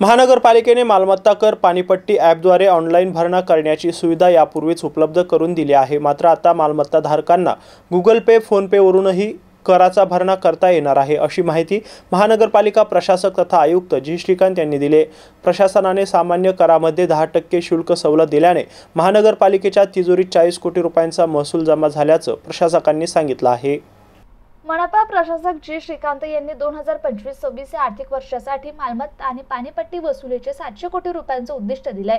महानगरपालिकेने मालमत्ता कर पाणीपट्टी ॲपद्वारे ऑनलाईन भरणा करण्याची सुविधा यापूर्वीच उपलब्ध करून दिली आहे। मात्र आता मालमत्ताधारकांना गुगल पे, फोन पे वरूनही कराचा भरणा करता येणार आहे, अशी माहिती महानगरपालिका प्रशासक तथा आयुक्त जी श्रीकांत यांनी दिली। प्रशासनाने सामान्य करामध्ये 10% शुल्क सवलत दिल्याने महानगरपालिकेच्या तिजोरीत 40 कोटी रुपयांचा महसूल जमा झाल्याचं प्रशासकांनी सांगितलं आहे। मनपा प्रशासक जी श्रीकांत यांनी 2025-26 या आर्थिक वर्षासाठी मालमत्ता आणि पाणीपट्टी वसुलीचे 700 कोटी रुपयांचे उद्दिष्ट दिले।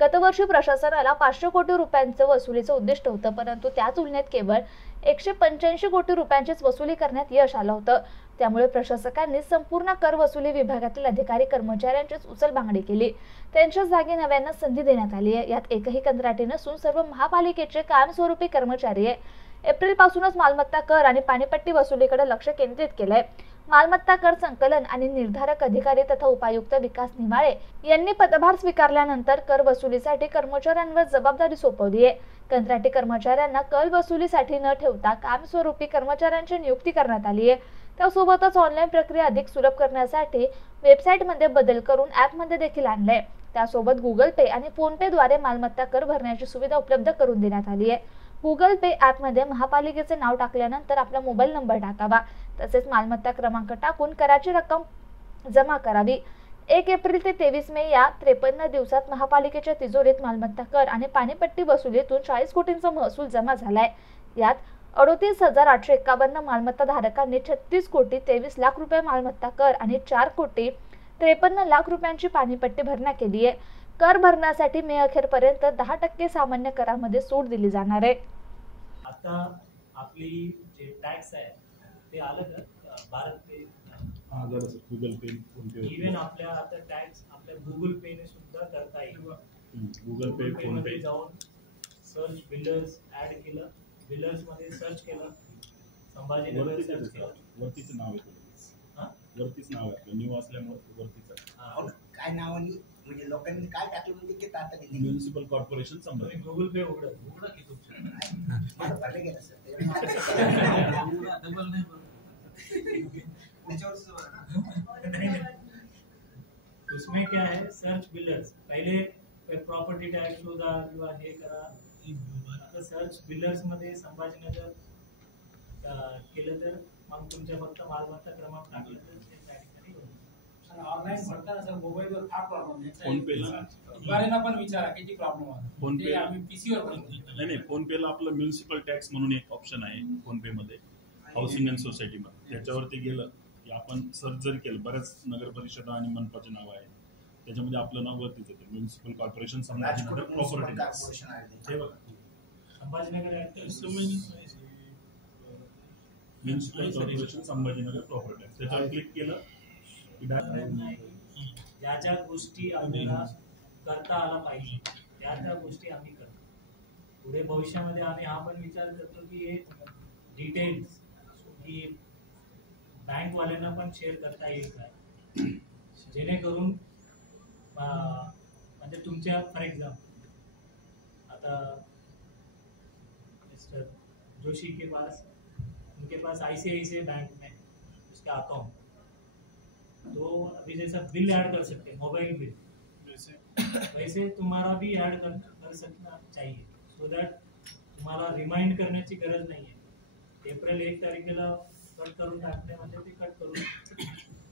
गतवर्षी प्रशासनाला 500 कोटी रुपयांचे वसुलीचे उद्दिष्ट होतं, परंतु त्या तुलनेत केवळ 185 कोटी रुपयांचीच वसुली करण्यात यश आलं होतं। त्यामुळे प्रशासकांनी संपूर्ण कर वसुली विभागातील अधिकारी कर्मचाऱ्यांचीच उचलबांगडी केली। त्यांच्या जागी नव्यांना संधी देण्यात आली आहे। यात एकही कंत्राटी नसून सर्व महापालिकेचे कायमस्वरूपी कर्मचारी आहे। एप्रिल पासूनच मालमत्ता कर आणि पाणीपट्टी वसुलीकडे लक्ष केंद्रित केलंय। मालमत्ता कर संकलन आणि निर्धारक अधिकारी तथा उपायुक्त विकास निवाळे यांनी पदभार स्वीकारल्यानंतर कर वसुलीसाठी कर्मचाऱ्यांवर जबाबदारी सोपवली आहे। कंत्राटी कर्मचाऱ्यांना कर वसुलीसाठी न ठेवता कायमस्वरूपी कर्मचाऱ्यांची नियुक्ती करण्यात आली आहे। त्यासोबतच ऑनलाईन प्रक्रिया अधिक सुलभ करण्यासाठी वेबसाईटमध्ये बदल करून ॲपमध्ये देखील आणले। त्यासोबत गुगल पे आणि फोन पे द्वारे मालमत्ता कर भरण्याची सुविधा उपलब्ध करून देण्यात आली आहे। गुगल पे ॲपमध्ये महापालिकेचे नाव टाकल्यानंतर आपला मोबाईल नंबर टाकावा, तसेच मालमत्ता क्रमांक टाकून कराची रक्कम जमा करावी। 1 एप्रिल ते 23 मे या 53 दिवसात महापालिकेच्या तिजोरीत मालमत्ता कर आणि पाणीपट्टी वसुलीतून 40 कोटींचा महसूल जमा झालाय। यात 38,851 मालमत्ता धारकांनी 36 कोटी 23 लाख रुपये मालमत्ता कर आणि 4 कोटी 53 लाख रुपयांची पाणीपट्टी भरणा केली आहे। कर भरण्यासाठी मे अखेरपर्यंत 10% सामान्य करामध्ये सूट दिली जाणार आहे। आता आपली जे टॅक्स आहे ते आलं का भारत पे, गुगल पे, फोन पे, इवन आपल्या आता टॅक्स आपल्या गुगल पे ने सुद्धा करता येईल। गुगल पे, फोन पे जाऊन सर्च बिल्डर्स ऍड केलं, बिल्डर्स मध्ये सर्च केलं, संभाजीनगर सर्च केलं, वरतीच नाव आहे, वरतीच नाव आहे, न्यू असल्यामुळे वरतीच काय नावानी म्हणजे लोकांनी काय टाकलं म्हणजे ते टाकता गेले। म्युनिसिपल कॉर्पोरेशन संभाजी गुगल पे उघडा की तुमचं भरले गेलं सर उसमें क्या है, सर्च बिल्डर्स पहले प्रॉपर्टी टॅक्स शोधा किंवा हे करा, आता सर्च बिल्डर्स मध्ये संभाजीनगर केलं तर मग तुमच्या फक्त मालमत्ता क्रमांक टाकलं तर ते त्या ठिकाणी ऑनलाइन भरताना सर मोबाईलवर फार प्रॉब्लेम आहे। फोन पे ला दुकानांना पण विचारा किती प्रॉब्लेम आहे। फोन पे आम्ही पीसी वर भरतो। नाही, फोन पे ला आपलं म्युनिसिपल टॅक्स म्हणून एक ऑप्शन आहे फोन पे मध्ये, हाऊसिंग अँड सोसायटी मध्ये। त्याच्यावरती गेलं की आपण सर्च जर केलं, बऱ्याच नगर परिषद आणि मनपाचे नाव आहे, त्याच्यामध्ये आपलं नाव वरतीच येते, municipal corporation Sambhajinagar property tax. हे बघा, Sambhajinagar municipal corporation Sambhajinagar property tax, त्याच्यावर क्लिक केलं ज्या ज्या गोष्टी आम्हाला करता आला पाहिजे त्या गोष्टी आम्ही करतो। पुढे भविष्यामध्ये आम्ही हा पण विचार करतो की हे डिटेल्स की बँक वाल्यांना पण शेअर करता येईल काय, जेणेकरून म्हणजे तुमच्या फॉर एग्जाम्पल आता मिस्टर जोशी के पास, उनके पास ICICI बैंक में उसका अकाउंट, तो अभी जैसा बिल ऐड कर सकते हैं, मोबाइल बिल वैसे तुम्हारा भी ऐड कर सकना चाहिए, सो दैट तुम्हाला रिमाइंड करण्याची गरज नाही आहे। एप्रिल 1 तारखेला कट करून टाकणे म्हणजे ते कट करून